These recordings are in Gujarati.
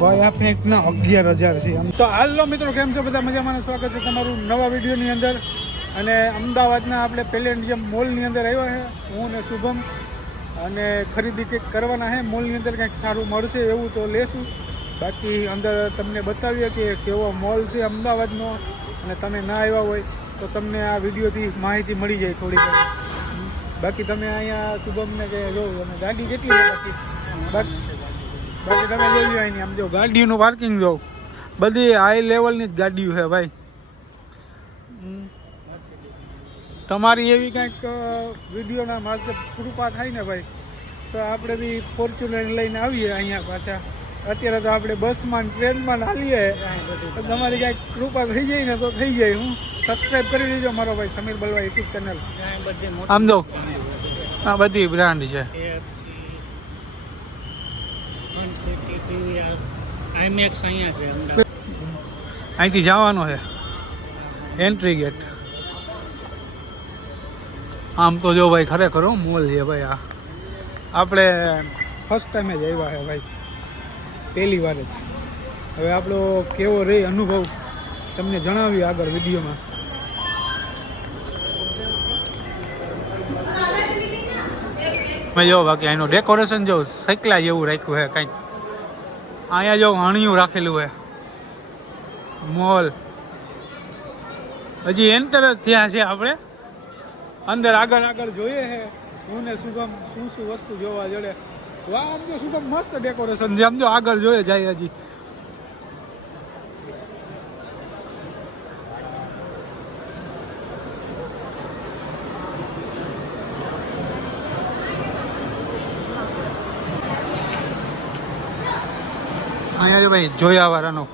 ભાઈ આ પેન્ટના 11,000 છે. તો હાલો મિત્રો, કેમ છો બધા? મજામાં. સ્વાગત છે તમારું નવા વિડીયોની અંદર. અને અમદાવાદના આપણે પેલેન્ડિયમ મોલની અંદર આવ્યા છે હું ને શુભમ, અને ખરીદી કંઈક કરવાના છે. મોલની અંદર કંઈક સારું મળશે એવું તો લેશું. બાકી અંદર તમને બતાવીએ કે કેવો મોલ છે અમદાવાદનો, અને તમે ના આવ્યા હોય તો તમને આ વિડીયોથી માહિતી મળી જાય થોડી ઘણી. બાકી તમે અહીંયા શુભમને કે જોઉં અને ગાડી કેટલી છે બાકી તમે જોઈ લો. આમ જો ગાડીનું પાર્કિંગ જો, બધી હાઈ લેવલની જ ગાડીઓ છે ભાઈ. તમારી એવી કંઈક વિડીયોના મારફત કૃપા થાય ને ભાઈ, તો આપણે બી ફોર્ચ્યુનર લઈને આવીએ અહીંયા પાછા. અત્યારે તો આપણે બસમાં ટ્રેનમાં હાલીએ, તો તમારી કાંઈક કૃપા થઈ જાય ને તો થઈ જાય. હું સબસ્ક્રાઈબ કરી દેજો મારો ભાઈ સમીર બલવા યુટ્યુબ ચેનલ. આમ જો આ બધી બ્રાન્ડ છે. અહીંથી જવાનો છે એન્ટ્રી ગેટ. આમ તો જો ભાઈ ખરેખર મોલ છે ભાઈ. આ આપણે ફર્સ્ટ ટાઈમે જ આવ્યા છે ભાઈ, પહેલી વાર જ. હવે આપણો કેવો રહે અનુભવ તમને જણાવ્યું આગળ વિડીયોમાં. મેં જો બાકી એનું ડેકોરેશન જો સૈકલા જેવું રાખ્યું છે કંઈક. અહીંયા જો હણિયું રાખેલું છે. મોલ હજી એન્ટર જ થયા છે આપણે. અંદર આગળ જોઈએ છે હું ને શુભમ શું વસ્તુ જોવા જડે. વાહ, આમ જો શુભમ મસ્ત ડેકોરેશન છે. આમ જો આગળ જોઈએ જાય હજી. અહીંયા ભાઈ જોયા વાળાનો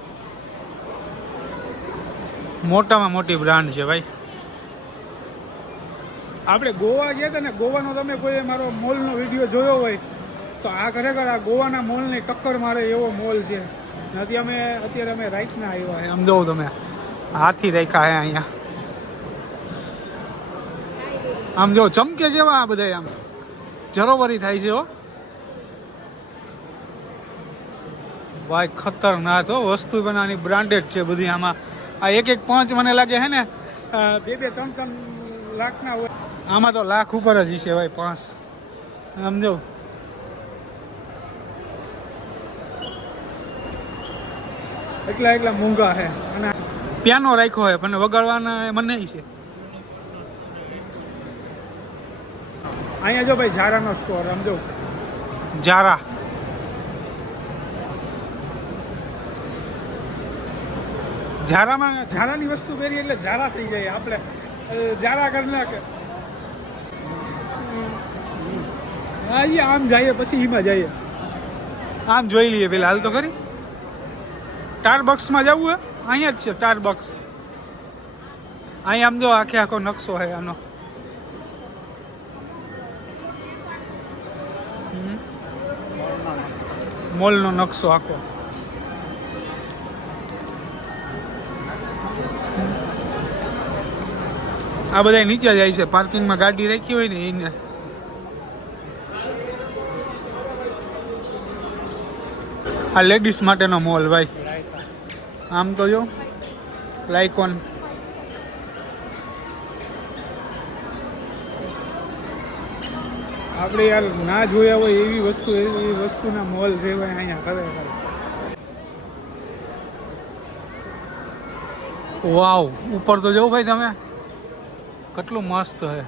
મોટામાં મોટી બ્રાન્ડ છે ભાઈ. આપણે ગોવા ગયા હતા ને, ગોવાનો તમે કોઈ મારો મોલનો વિડીયો જોયો હોય તો આ ખરેખર આ ગોવાના મોલની ટક્કર મારે એવો મોલ છે. અત્યારે અમે રાઈટના આવ્યા છે. આમ જોવો તમે, હાથી રાખ્યા છે અહીંયા. આમ જો ચમકે કેવા આ બધા, આમ જરોબરી થાય છે હો ભાઈ. ખતરનાક હો વસ્તુ બનાવવાની, બ્રાન્ડેડ છે બધી. આમાં આ એક પાંચ મને લાગે છે ને 2-3 લાખના હોય. આમાં તો લાખ ઉપર જ છે ભાઈ 5. સમજો એટલા મોંઘા છે. અને પિયાનો રાખ્યો હોય પણ વગાડવાના મને છે. અહીંયા જો ભાઈ ઝારાનો સ્ટોર. સમજો ઝારાની વસ્તુ પહેરી એટલે ઝારા થઈ જાય. આપણે ઝારા કરી નાખે. આમ જઈએ પછી એમાં જઈએ. આમ જોઈ લઈએ પેલા. હાલ તો ખરી સ્ટારબક્સમાં જવું હે. અહીંયા જ છે સ્ટારબક્સ. અહીંયા આમ જો આખો નકશો છે આનો. મોલનો નકશો આખો. આ બધા નીચે જાય છે, પાર્કિંગમાં ગાડી રાખી હોય ને એને. આ લેડીઝ માટેનો મોલ ભાઈ. આમ તો જો લાઇકોન. આપણે યાર ના જોયા હોય એવી વસ્તુના મોલ છે ભાઈ અહીંયા ખરેખર. વાવ, ઉપર તો જો ભાઈ તમે કેટલું મસ્ત છે.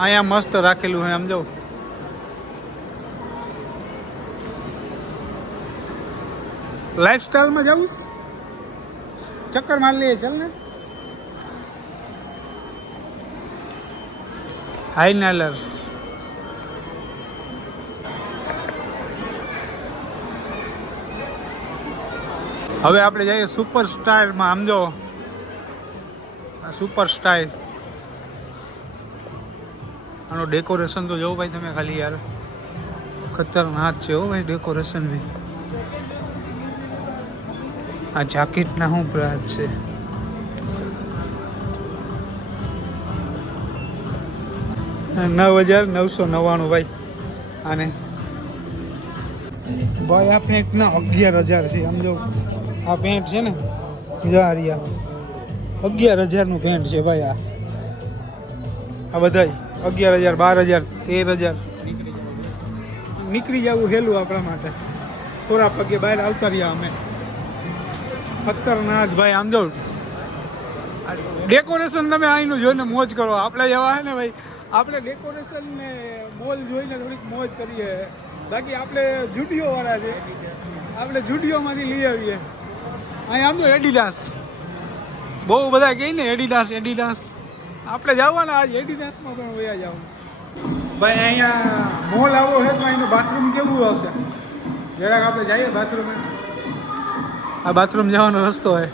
અહીંયા મસ્ત રાખેલું છે. આમ જો લાઈફસ્ટાઈલમાં જવું, ચક્કર માર લઈએ ચાલ ને. હાઈનાલર. હવે આપણે જઈએ સુપર સ્ટારમાં. આમ જો સુપર સ્ટાઇલ. આનો ડેકોરેશન તો જોવો ભાઈ તમે ખાલી યાર, ખતરનાક છે હો ભાઈ ડેકોરેશન બી. આ જાકેટના શું પ્રાઇસ છે? 9,999 ભાઈ. આને ભાઈ આ પેન્ટના 11,000 છે. સમજો આ પેન્ટ છે ને જારિયા 11,000નું પેન્ટ છે ભાઈ. આ બધા 11,000 12,000 13,000 નીકળી જવું હેલું આપણા માટે. થોડા પગે બહાર આવતા રહ્યા અમે. ખતરનાક ભાઈ. આમ જો ડેકોરેશન તમે અહીંનું જોઈને મોજ કરો. આપણે જેવા હે ને ભાઈ, આપણે ડેકોરેશન ને મોલ જોઈને થોડીક મોજ કરીએ. બાકી આપણે જુડિયો વાળા છે, આપણે જુડિયોમાંથી લઈ આવીએ. અહીં આમ તો એડિડાસ બહુ બધા કહે ને, એડિડાસ આપણે જવાના આજ એડિડાસમાં પણ વયા જાવ. ભાઈ અહીંયા મોલ આવો છે તો અહીંનું બાથરૂમ કેવું આવશે જરાક આપણે જઈએ બાથરૂમે. આ બાથરૂમ જવાનો રસ્તો હોય.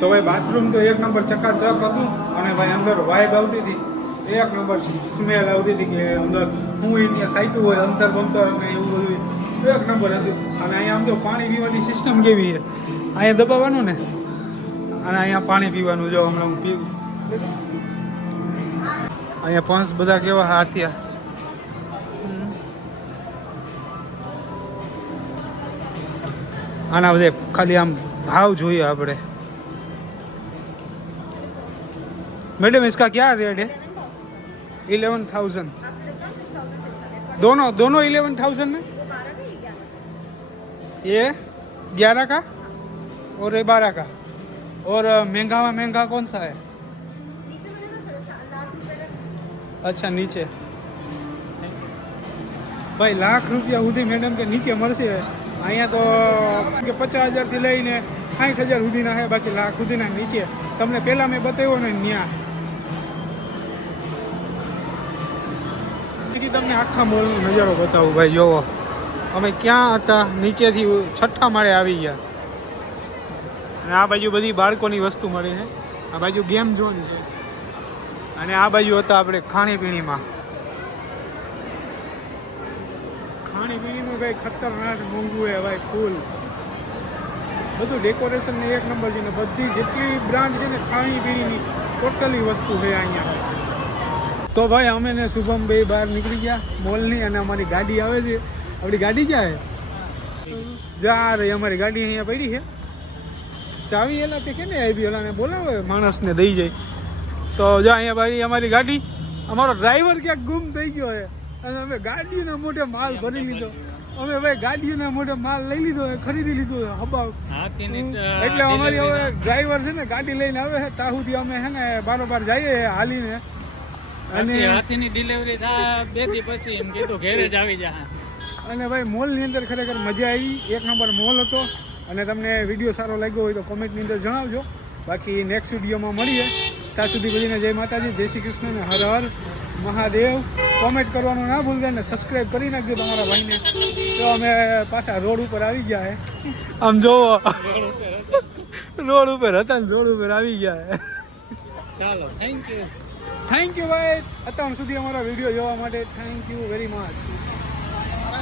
તો ભાઈ બાથરૂમ તો એક નંબર ચકાચક હતું. અને ભાઈ અંદર વાઇબ આવતી હતી, એક નંબર સ્મેલ આવતી હતી કે અંદર હું અહીંયા સાઈટું હોય અંતર બંતર ને એવું બધું એક નંબર હતું. અને અહીંયા આમ તો પાણી પીવાની સિસ્ટમ કેવી છે, અહીંયા દબાવવાનું ને અને અહીંયા પાણી પીવાનું. જો હમણાં હું પીવું. અહીંયા પંસ બધા કેવા હાથિયા. આના બધે ખાલી આમ ભાવ જોઈએ આપણે. मैडम इसका क्या रेट है? 11,000. दोनों 11,000 में. ये 11 का और ये 12 का. और महंगा कौन सा है? अच्छा नीचे. भाई ₹1,00,000 સુધી મેડમ કે નીચે મળશે. અહીંયા તો કે 50,000 થી લઈને 60,000 સુધીના છે, બાકી લાખ સુધીના નીચે. તમને પહેલાં મેં બતાવ્યો ને ત્યાં તમને આખા મોલનો નજારો બતાવું. ભાઈ જોવો અમે ક્યાં હતા, નીચેથી 6ઠ્ઠા માળે આવી ગયા. અને આ બાજુ બધી બાળકોની વસ્તુ મળે છે. આ બાજુ ગેમ ઝોન છે અને આ બાજુ હતા આપણે ખાણીપીણીમાં. ખાણીપીણીનું ભાઈ ખતરનાક મોંઘું છે ભાઈ. ફૂલ બધું ડેકોરેશન ને એક નંબર છે ને બધી જેટલી બ્રાન્ડ છે ને ખાણીપીણીની ટોટલી વસ્તુ છે અહીંયા. તો ભાઈ અમે ને શુભમ ભાઈ બહાર નીકળી ગયા મોલની અને અમારી ગાડી આવે છે. આપણી ગાડી ક્યાં છે? જા રહી અમારી ગાડી અહીંયા પડી છે. ચાવી એલા તે કેને આવી ઓલાને બોલાવે માણસને દઈ જાય. તો જા અહીંયા ભાઈ અમારી ગાડી. અમારો ડ્રાઈવર ક્યાંક ગુમ થઈ ગયો છે અને અમે ગાડીના મોઢે માલ ભરી લીધો. અમે ભાઈ ગાડીઓના મોઢે માલ લઈ લીધો, ખરીદી લીધો હબાવ. એટલે અમારી હવે ડ્રાઈવર છે ને ગાડી લઈને આવે છે. ત્યાં સુધી અમે છે ને બારોબાર જઈએ હાલીને. અને હાથીની ડિલિવરી થાય 2 દી પછી એમ કીધું ઘરે જ આવી જા. અને ભાઈ મોલની અંદર ખરેખર મજા આવી. એક નંબર મોલ હતો. અને તમને વિડીયો સારો લાગ્યો હોય તો કોમેન્ટની અંદર જણાવજો. બાકી નેક્સ્ટ વિડીયોમાં મળીએ. ત્યાં સુધી બધાને જય માતાજી, જય શ્રી કૃષ્ણ ને હર હર મહાદેવ. કોમેન્ટ કરવાનું ના ભૂલતા ને સબસ્ક્રાઈબ કરી નાખજો તમારા ભાઈને. તો અમે પાછા રોડ ઉપર આવી ગયા હે. આમ જોવો રોડ ઉપર હતા ને રોડ ઉપર આવી ગયા હે. ચાલો થેન્ક યુ ભાઈ અત્યાર સુધી અમારા વિડીયો જોવા માટે. Thank you very much.